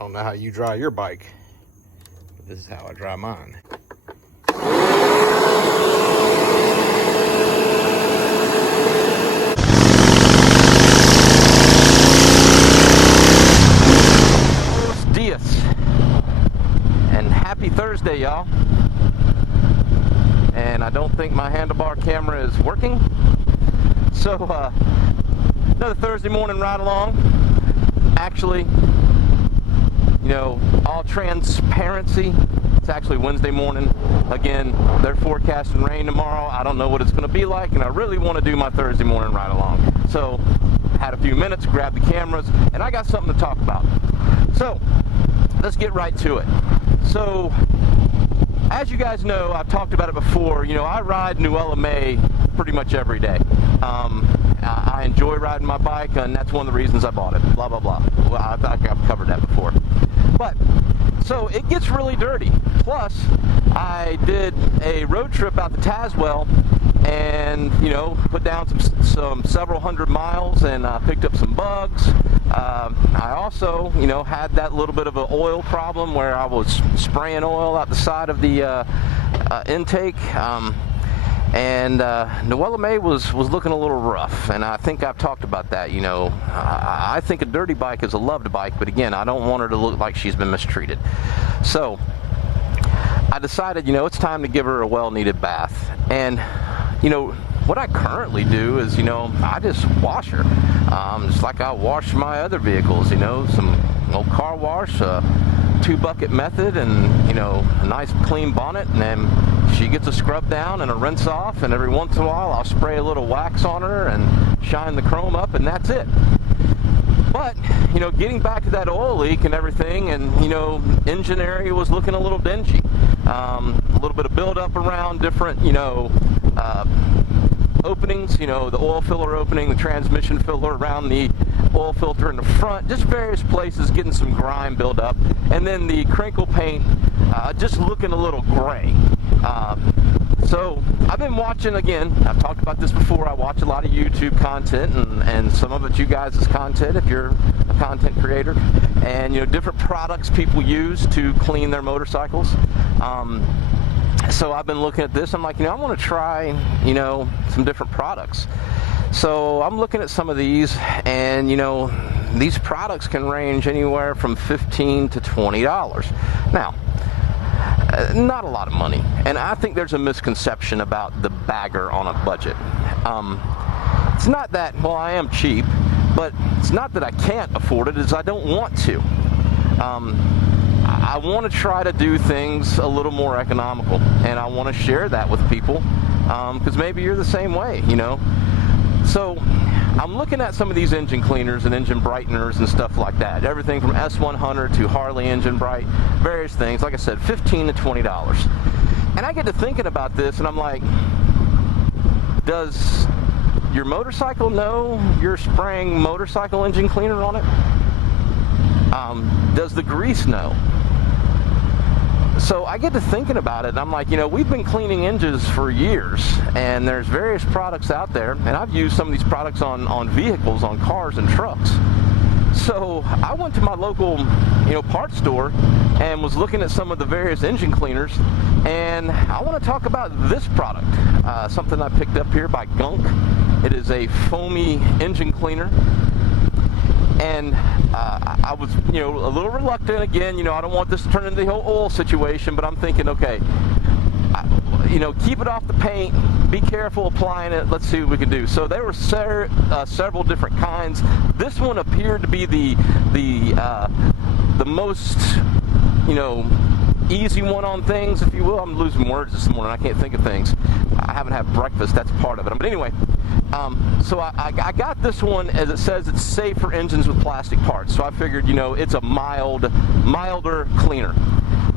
I don't know how you dry your bike, but this is how I dry mine. Buenos dias, and happy Thursday, y'all. And I don't think my handlebar camera is working, so another Thursday morning ride along. Actually, you know, all transparency, it's actually Wednesday morning. Again, they're forecasting rain tomorrow. I don't know what it's going to be like, and I really want to do my Thursday morning ride along. So, had a few minutes, grabbed the cameras, and I got something to talk about. So, let's get right to it. So, as you guys know, I've talked about it before, you know, I ride Newellahmay pretty much every day. I enjoy riding my bike, and that's one of the reasons I bought it, blah, blah, blah. Well, I think I've covered that before. But, so it gets really dirty. Plus, I did a road trip out to Tazewell and, you know, put down some several hundred miles and picked up some bugs. I also, you know, had that little bit of an oil problem where I was spraying oil out the side of the intake. And Newellahmay was looking a little rough, and I think I've talked about that. You know, I think a dirty bike is a loved bike, but again, I don't want her to look like she's been mistreated. So I decided, you know, it's time to give her a well-needed bath. And you know, what I currently do is, you know, I just wash her, just like I wash my other vehicles. You know, some old car wash, 2-bucket method, and you know, a nice clean bonnet, and then she gets a scrub down and a rinse off, and every once in a while I'll spray a little wax on her and shine the chrome up, and that's it. But, you know, getting back to that oil leak and everything, and, you know, engine area was looking a little dingy. A little bit of buildup around different, you know, openings, you know, the oil filler opening, the transmission filler around the oil filter in the front, just various places getting some grime buildup, and then the crinkle paint just looking a little gray. So I've been watching, again, I've talked about this before, I watch a lot of YouTube content, and some of it's you guys' content if you're a content creator, and you know, different products people use to clean their motorcycles. So I've been looking at this, I'm like, you know, I want to try, you know, some different products. So I'm looking at some of these, and you know, these products can range anywhere from $15 to $20. Now, not a lot of money, and I think there's a misconception about the bagger on a budget. It's not that, well, I am cheap, but it's not that I can't afford it, it's I don't want to. I want to try to do things a little more economical, and I want to share that with people, because maybe you're the same way, you know. So I'm looking at some of these engine cleaners and engine brighteners and stuff like that. Everything from S100 to Harley Engine Bright, various things. Like I said, $15 to $20. And I get to thinking about this, and I'm like, does your motorcycle know you're spraying motorcycle engine cleaner on it? Does the grease know? So I get to thinking about it, and I'm like, you know, we've been cleaning engines for years, and there's various products out there, and I've used some of these products on vehicles, on cars and trucks. So I went to my local, you know, parts store and was looking at some of the various engine cleaners, and I want to talk about this product, something I picked up here by Gunk. It is a foamy engine cleaner. And I was, you know, a little reluctant. Again, you know, I don't want this to turn into the whole oil situation, but I'm thinking, okay, you know, keep it off the paint, be careful applying it, let's see what we can do. So there were several different kinds. This one appeared to be the most, you know, easy one on things, if you will. I'm losing words this morning, I can't think of things. I haven't had breakfast, that's part of it. But anyway, so I got this one, as it says, it's safe for engines with plastic parts. So I figured, you know, it's a milder cleaner.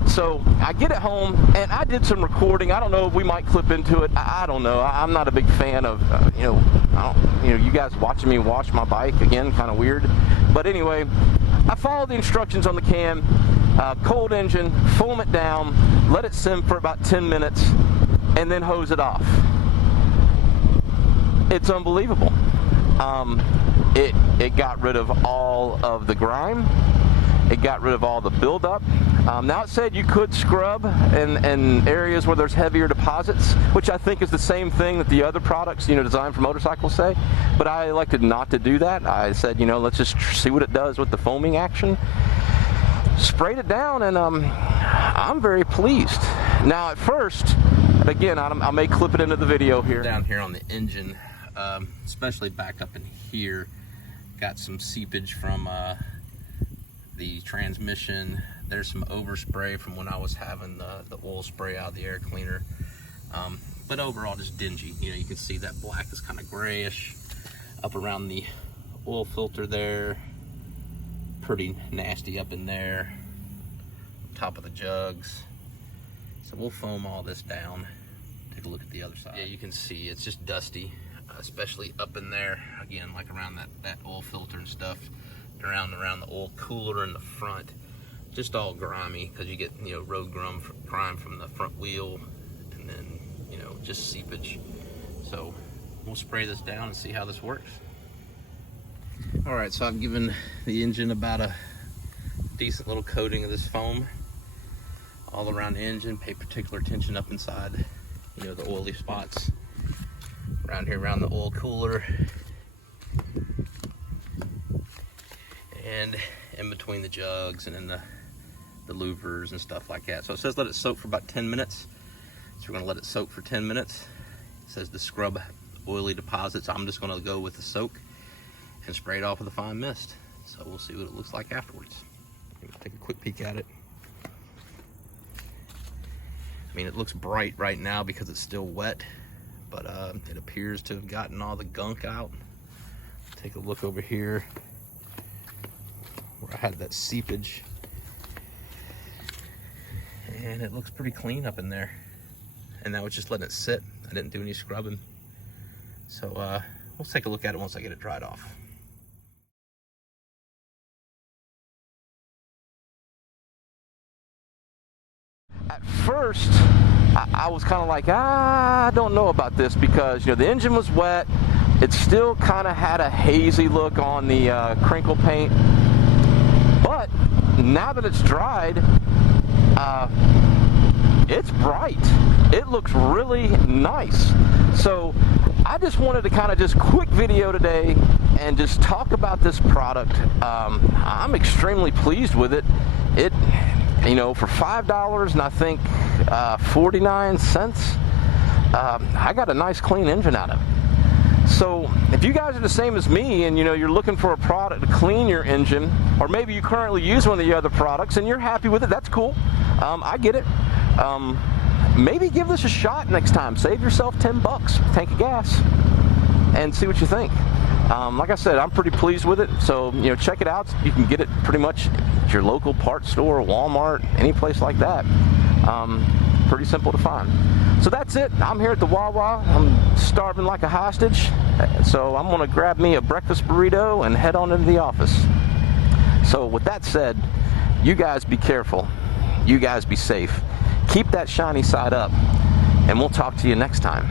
So I get it home, and I did some recording. I don't know if we might clip into it. I don't know. I'm not a big fan of, you know, you guys watching me wash my bike. Again, kind of weird. But anyway, I followed the instructions on the can. Cold engine, foam it down, let it sim for about 10 minutes, and then hose it off. It's unbelievable. It got rid of all of the grime. It got rid of all the buildup. Now it said you could scrub in areas where there's heavier deposits, which I think is the same thing that the other products, you know, designed for motorcycles say. But I elected not to do that. I said, you know, let's just see what it does with the foaming action. Sprayed it down, and I'm very pleased. Now at first, again, I may clip it into the video here. Down here on the engine, especially back up in here, got some seepage from the transmission. There's some overspray from when I was having the oil spray out of the air cleaner. But overall just dingy. You know, you can see that black is kind of grayish up around the oil filter there. Pretty nasty up in there, top of the jugs. So we'll foam all this down. Take a look at the other side. Yeah, you can see it's just dusty, especially up in there. Again, like around that oil filter and stuff, around the oil cooler in the front. Just all grimy because you get, you know, road grime from the front wheel, and then, you know, just seepage. So we'll spray this down and see how this works. All right, so I've given the engine about a decent little coating of this foam all around the engine. Pay particular attention up inside, you know, the oily spots around here, around the oil cooler, and in between the jugs and in the louvers and stuff like that. So it says let it soak for about 10 minutes. So we're gonna let it soak for 10 minutes. It says to scrub oily deposits. I'm just gonna go with the soak and spray it off with a fine mist. So we'll see what it looks like afterwards. Take a quick peek at it. I mean, it looks bright right now because it's still wet, but it appears to have gotten all the gunk out. Take a look over here where I had that seepage. And it looks pretty clean up in there. And that was just letting it sit. I didn't do any scrubbing. So we'll take a look at it once I get it dried off. At first, I was kind of like, I don't know about this, because, you know, the engine was wet. It still kind of had a hazy look on the crinkle paint. But now that it's dried, it's bright. It looks really nice. So I just wanted to kind of just quick video today and just talk about this product. I'm extremely pleased with it. You know, for $5 and I think 49 cents, I got a nice clean engine out of it. So if you guys are the same as me, and you know, you're looking for a product to clean your engine, or maybe you currently use one of the other products and you're happy with it, that's cool. I get it. Maybe give this a shot next time. Save yourself 10 bucks, tank of gas, and see what you think. Like I said, I'm pretty pleased with it. So, you know, check it out. You can get it pretty much at your local parts store, Walmart, any place like that. Pretty simple to find. So that's it. I'm here at the Wawa. I'm starving like a hostage. So I'm gonna grab me a breakfast burrito and head on into the office. So with that said, you guys be careful. You guys be safe. Keep that shiny side up, and we'll talk to you next time.